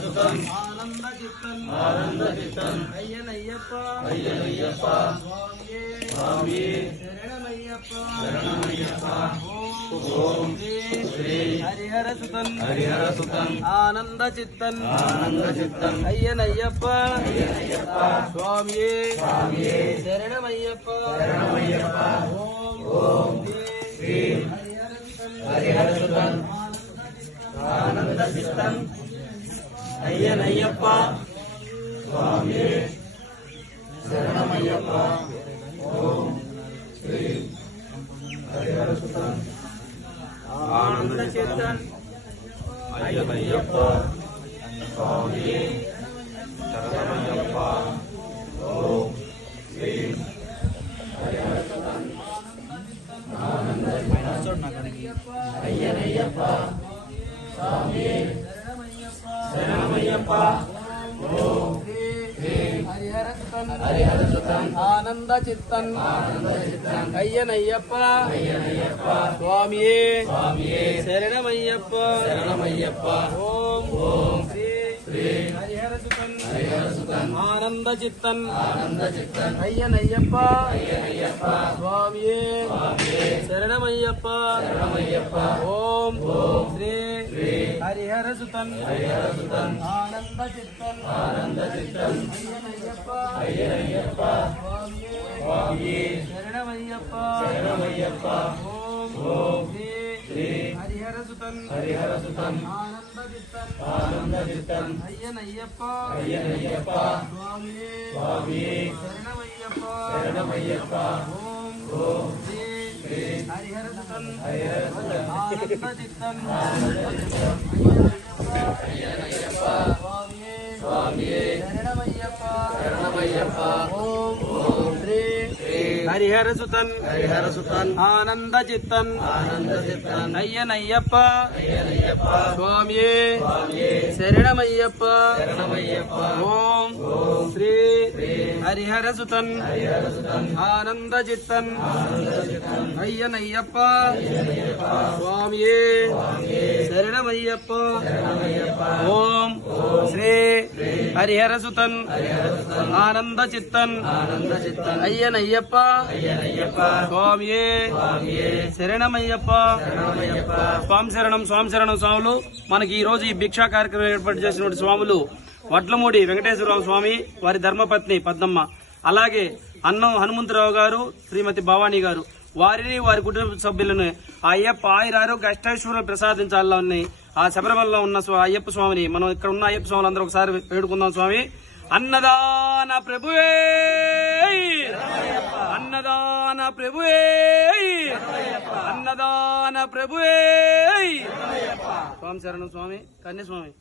ఆనంద చిత్తన్ అయ్యనయ్యప్ప స్వామియే శరణమయ్యప్ప ఓం శ్రీ హరిహర సుతన్ ఆనంద చిత్తన్ అయ్యనయ్యప్ప స్వామియే శరణమయ్యప్ప ఓం శ్రీ హరిహర సుతన్ ఆనంద చిత్తన్ అయ్యనయ్యప్ప స్వామియే శరణమయ్యప్ప ఓం శ్రీ హరిహర సుతన్ ఆనంద చిత్తన్ అయ్యనయ్యప్ప స్వామియే శరణమయ్యప్ప ఓం శ్రీ హరిహర సుతన్ ఆనంద అయ్యనయ్యప్ప స్వామియే శరణమయ్యప్ప ఓం శ్రీ హరిహర సుతన్ ఆనంద చిత్తన్ అయ్యనయ్యప్ప స్వామియే శరణమయ్యప్ప ఓం శ్రీ హరిహర సుతన్ ఆనంద చిత్తన్ అయ్యనయ్యప్ప స్వామియే శరణమయ్యప్ప ఓం శ్రీ హరిహర సుతన్ ఆనంద చిత్తన్ అయ్యనయ్యప్ప స్వామియే శరణమయ్యప్ప ఓం శ్రీ హరిహర సుతన్ ఆనంద చిత్తన్ అయ్యనయ్యప్ప స్వామియే శరణమయ్యప్ప ఓం శ్రీ హరిహర సుతన్ ఆనంద చిత్తన్ స్వామియే శరణమయ్యప్ప ఓం శ్రీ హరిహర సుతన్ ఆనంద చిత్తన్ అయ్యనయ్యప్ప స్వామియే శరణమయ్యప్ప ఓం శ్రీ హరిహర సుతన్ ఆనంద చిత్తన్ అయ్యనయ్యప్ప స్వామియే శరణమయ్యప్ప ఓం శ్రీ హరిహర సుతన్ ఆనంద చిత్తన్ అయ్యనయ్యప్ప స్వామియే శరణమయ్యప్ప స్వామి శరణం స్వాములు. మనకి ఈ రోజు ఈ భిక్షా కార్యక్రమం ఏర్పాటు చేసిన స్వాములు వడ్లమూడి వెంకటేశ్వరరావు స్వామి, వారి ధర్మపత్ని పద్మమ్మ, అలాగే అన్నం హనుమంతరావు గారు, శ్రీమతి భవానీ గారు, వారిని వారి కుటుంబ సభ్యులను ఆ అయ్యప్ప ఆయురారోగ్య అష్టైశ్వర్యాలు ప్రసాదించాలని ఆ శబరిమలలో ఉన్న అయ్యప్ప స్వామిని మనం ఇక్కడ ఉన్న అయ్యప్ప స్వాములు అందరూ ఒకసారి వేడుకుందాం. స్వామి అన్నదాన ప్రభువే, అన్నదాన ప్రభువే, అన్నదాన ప్రభువే. స్వామి శరణం స్వామి, కన్యస్వామి.